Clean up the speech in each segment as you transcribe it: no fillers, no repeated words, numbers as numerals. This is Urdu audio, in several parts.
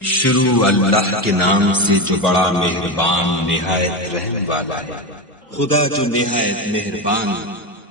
شروع اللہ کے نام سے جو بڑا مہربان نہایت رحم والا ہے۔ خدا جو نہایت مہربان،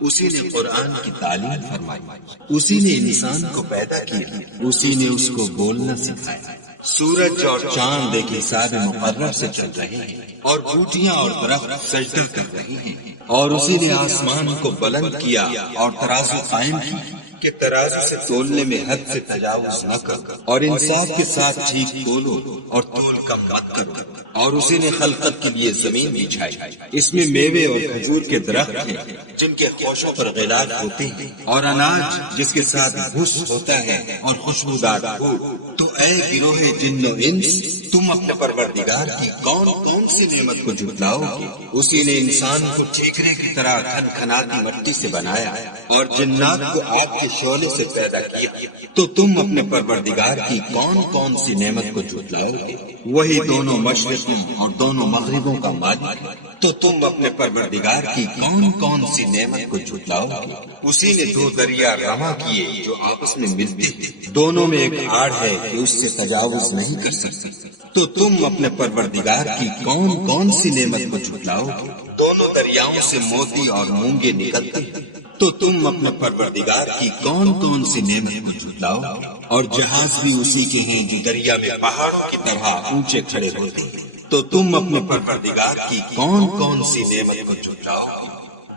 اسی نے قرآن کی تعلیم فرمائی، اسی نے انسان کو پیدا کیا، اسی نے اس کو بولنا سکھایا۔ سورج اور چاند ایک حساب مقرر سے چل رہے ہیں، اور بوٹیاں اور درخت سجدہ کر رہے ہیں، اور اسی نے آسمان کو بلند کیا اور ترازو قائم کی کہ ترازو سے تولنے میں حد سے تجاوز نہ کرو، اور انصاف کے ساتھ ٹھیک تولو اور تول کم مت کرو۔ اور اسی نے خلقت کے لیے زمین بچھائی، اس میں میوے اور کھجور کے درخت ہیں جن کے خوشوں پر غلاف ہوتے ہیں، اور اناج جس کے ساتھ بھس ہوتا ہے اور خوشبودار پھول۔ تو اے گروہ جن و انس، تم اپنے پروردگار کی کون کون سی نعمت کو جھٹلاؤ گے؟ اسی نے انسان کو ٹھیکرے کی طرح کھنکھناتی مٹی سے بنایا اور جنات کو آگ کے شعلے سے پیدا کیا۔ تو تم اپنے پروردگار کی کون کون سی نعمت کو جھٹلاؤ گے؟ وہی دونوں مشرقوں اور دونوں مغربوں کا مالک ہے۔ تو تم اپنے پروردگار کی کون کون سی نعمت کو جھٹلاؤ گے؟ اسی نے دو دریا رواں کیے جو آپس میں ملتے ہیں، دونوں میں ایک آڑ ہے کہ اس سے تجاوز نہیں کر سکتے۔ تو تم اپنے پروردگار کی کون کون سی نعمت کو جھٹلاؤ گے؟ دونوں دریاؤں سے موتی اور مونگے نکلتے ہیں۔ تو تم اپنے پروردگار کی کون کون سی نعمت کو جھٹلاؤ گے؟ اور جہاز بھی اسی کے ہیں جو دریا میں پہاڑوں کی طرح اونچے کھڑے ہوتے ہیں۔ تو تم اپنے پروردگار کی کون کون سی نعمت کو جھٹلاؤ گے؟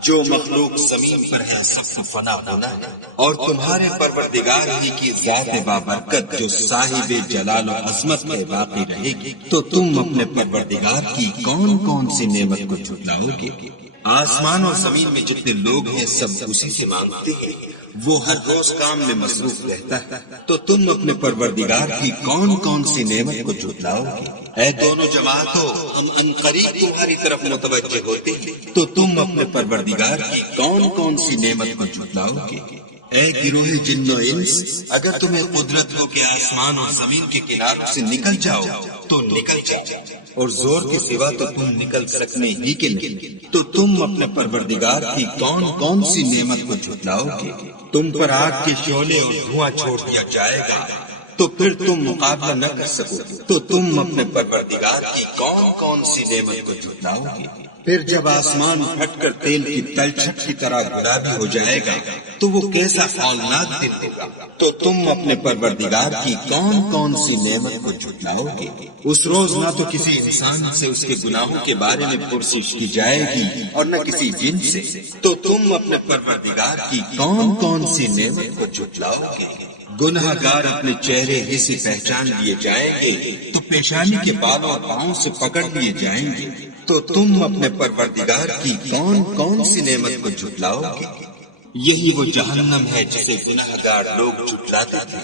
جو مخلوق زمین پر ہے سب کو فنا ہونا ہے، اور تمہارے پروردگار ہی کی ذات بابرکت جو صاحب جلال و عظمت میں باقی رہے گی۔ تو تم اپنے پروردگار کی کون کون سی نعمت کو جھٹلاؤ گے؟ آسمان اور زمین میں جتنے لوگ ہیں سب اسی سے مانگتے ہیں، وہ ہر روز کام میں مصروف رہتا ہے۔ تو تم اپنے پروردگار کی کون کون سی نعمت کو جھٹلاؤ گے؟ اے دونوں جماعتوں، ہم عنقریب تمہاری طرف متوجہ ہوتے ہیں۔ تو تم اپنے پروردگار کی کون کون سی نعمت کو جھٹلاؤ گے؟ اے گروہ جن و انس، اگر تمہیں قدرت ہو کہ آسمان اور زمین کے کناروں سے نکل جاؤ تو نکل جاؤ، اور زور کے سوا تو تم نکل سکنے ہی کے نہیں۔ تو تم اپنے پروردگار کی کون کون سی نعمت کو جھٹلاؤ گے؟ تم پر آگ کے شعلے اور دھواں چھوڑ دیا جائے گا تو پھر تم مقابلہ نہ کر سکو۔ تو تم اپنے پروردگار کی کون کون سی نعمت کو جھٹلاؤ گے؟ پھر جب آسمان پھٹ کر تیل کی تلچھٹ کی طرح گلابی ہو جائے گا تو وہ کیسا ہولناک دن ہوگا۔ تو تم اپنے پروردگار کی کون کون سی نعمت کو جھٹلاؤ گے؟ اس روز نہ تو کسی انسان سے اس کے گناہوں کے بارے میں پرسش کی جائے گی اور نہ کسی جن سے۔ تو تم اپنے پروردگار کی کون کون سی نعمت کو جھٹلاؤ گے؟ گناہ گار اپنے چہرے ہی سے پہچان لیے جائیں گے تو پیشانی کے بالوں اور پاؤں سے پکڑ لیے جائیں گے۔ تو تم اپنے پروردگار کی کون کون سی نعمت کو جھٹلاؤ گے؟ یہی وہ جہنم ہے جسے گناہ گار لوگ جھٹلاتے تھے،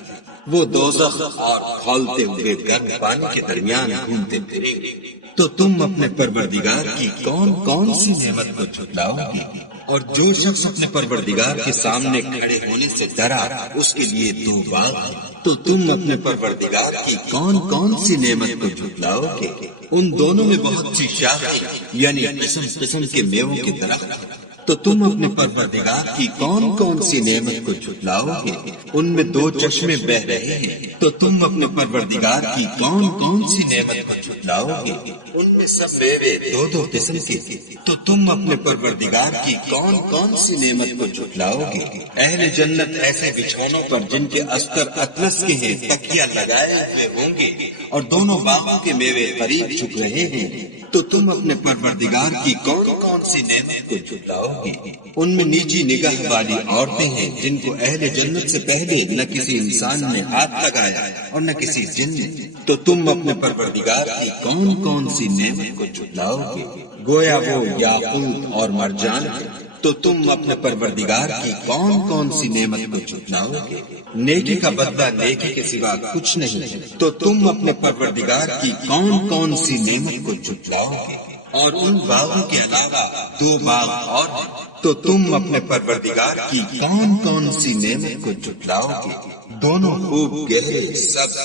وہ دوزخ اور کھولتے ہوئے گرم پانی کے درمیان گھومتے پھرے گے۔ تو تم اپنے پروردگار کی کون کون سی نعمت کو جھٹلاؤ گے؟ اور جو شخص اپنے پروردگار کے سامنے کھڑے ہونے سے ڈرا اس کے لیے دو باغ ہیں۔ تو تم اپنے پروردگار کی کون کون سی نعمت کو جھٹلاؤ گے؟ ان دونوں میں بہت سی شاخیں یعنی قسم قسم کے میووں کے درخت ہیں۔ تو تم اپنے پروردگار کی کون کون سی نعمت کو جھٹلاؤ گے؟ ان میں دو چشمے بہ رہے ہیں۔ تو تم اپنے پروردگار کی کون کون سی نعمت کو جھٹلاؤ گے؟ ان میں سب میوے دو دو قسم کے ہیں۔ تو تم اپنے پروردگار کی کون کون سی نعمت کو جھٹلاؤ گے؟ اہل جنت ایسے بچھونوں پر جن کے استر اطلس کے ہیں تکیہ لگائے ہوئے ہوں گے، اور دونوں باغوں کے میوے قریب جھک رہے ہیں۔ تو تم اپنے پروردگار کی کون کون سی نعمت کو جھٹلاؤ گے؟ ان میں نیچی نگاہ والی عورتیں ہیں جن کو اہل جنت سے پہلے نہ کسی انسان نے ہاتھ لگایا اور نہ کسی جن نے۔ تو تم اپنے پروردگار کی کون کون سی نعمت کو جھٹلاؤ گے؟ گویا وہ یاقوت اور مرجان ہے۔ تو تم اپنے پروردگار کی کون کون سی نعمت کو جھٹلاؤ گے؟ نیکی کا بدلہ نیکی کے سوا کچھ نہیں ہے۔ تو تم اپنے پروردگار کی کون کون سی نعمت کو جھٹلاؤ گے؟ اور ان باغوں کے علاوہ دو باغ اور ہیں۔ تو تم اپنے پروردگار کی کون کون سی نعمت کو جھٹلاؤ گے؟ دونوں خوب گہرے سبز۔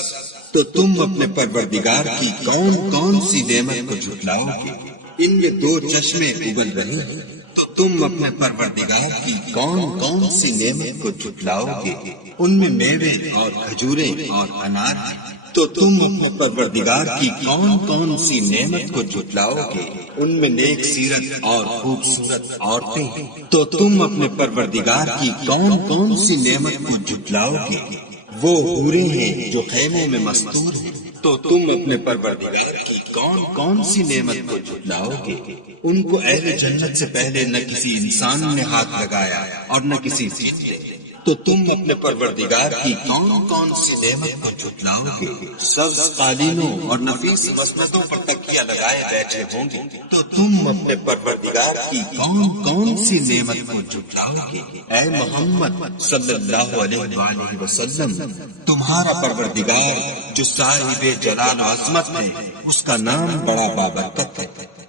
تو تم اپنے پروردگار کی کون کون سی نعمت کو جھٹلاؤ گے؟ ان میں دو چشمے ابل رہے ہیں۔ تو تم اپنے پروردگار کی کون کون سی نعمت کو جھٹلاؤ گے؟ ان میں میوے اور کھجوریں اور انار ہیں۔ تو تم اپنے پروردگار کی کون کون سی نعمت کو جھٹلاؤ گے؟ ان میں نیک سیرت اور خوبصورت عورتیں ہیں۔ تو تم اپنے پروردگار کی کون کون سی نعمت کو جھٹلاؤ گے؟ وہ حوریں ہیں جو خیموں میں مستور ہیں۔ تو تم اپنے پروردگار کی کون کون سی نعمت کو جھٹلاؤ گے؟ ان کو اہل جنت سے پہلے نہ کسی انسان نے ہاتھ لگایا اور نہ کسی جن نے۔ تو تم اپنے پروردگار کی کون کون سی نعمت کو جھٹلاؤ گے؟ سبز قالینوں اور نفیس مسندوں پر تکیہ لگائے بیٹھے ہوں گے۔ تو تم اپنے پروردگار کی کون کون سی نعمت کو جھٹلاؤ گے؟ اے محمد صلی اللہ علیہ وآلہ وسلم، تمہارا پروردگار جو صاحب جلال و عظمت ہے، اس کا نام بڑا بابرکت ہے۔